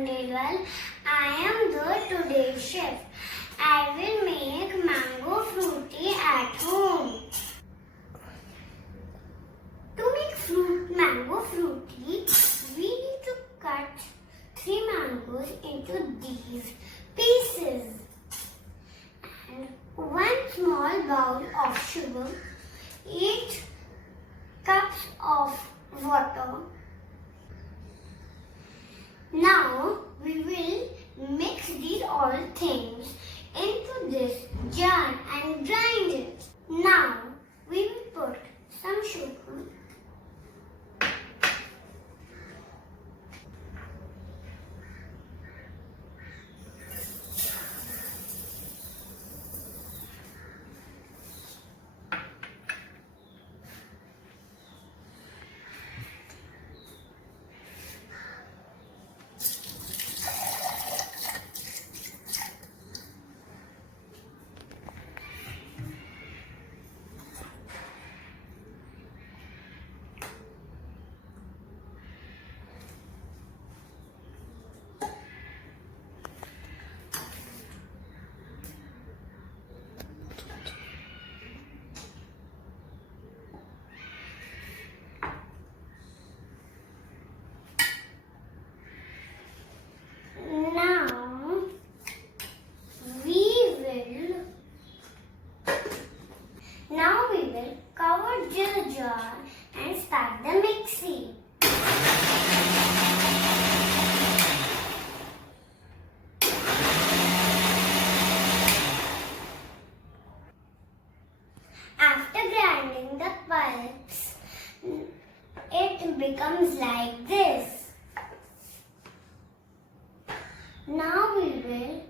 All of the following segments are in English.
Khandelwal. I am the today's chef. I will make mango fruity at home. To make mango fruity, we need to cut 3 mangoes into these pieces and 1 small bowl of sugar, 8 cups of water. Now we will mix these all things into this jar and grind it. Now we will put some sugar, Now we will cover the jar and start the mixing. After grinding the pulps, it becomes like this. Now we will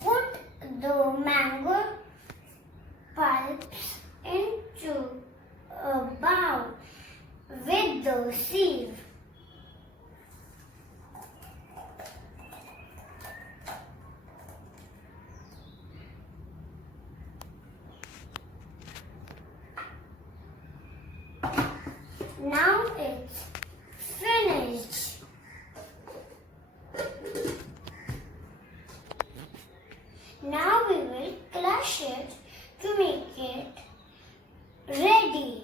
put the mango pulps into a bowl with the sieve. Now it's finished. Now we will crush it to make it ready.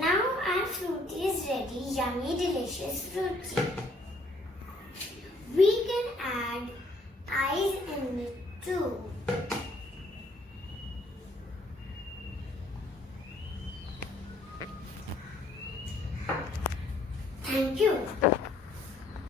Now our fruity is ready, yummy, delicious fruity. We can add ice in it too. Thank you.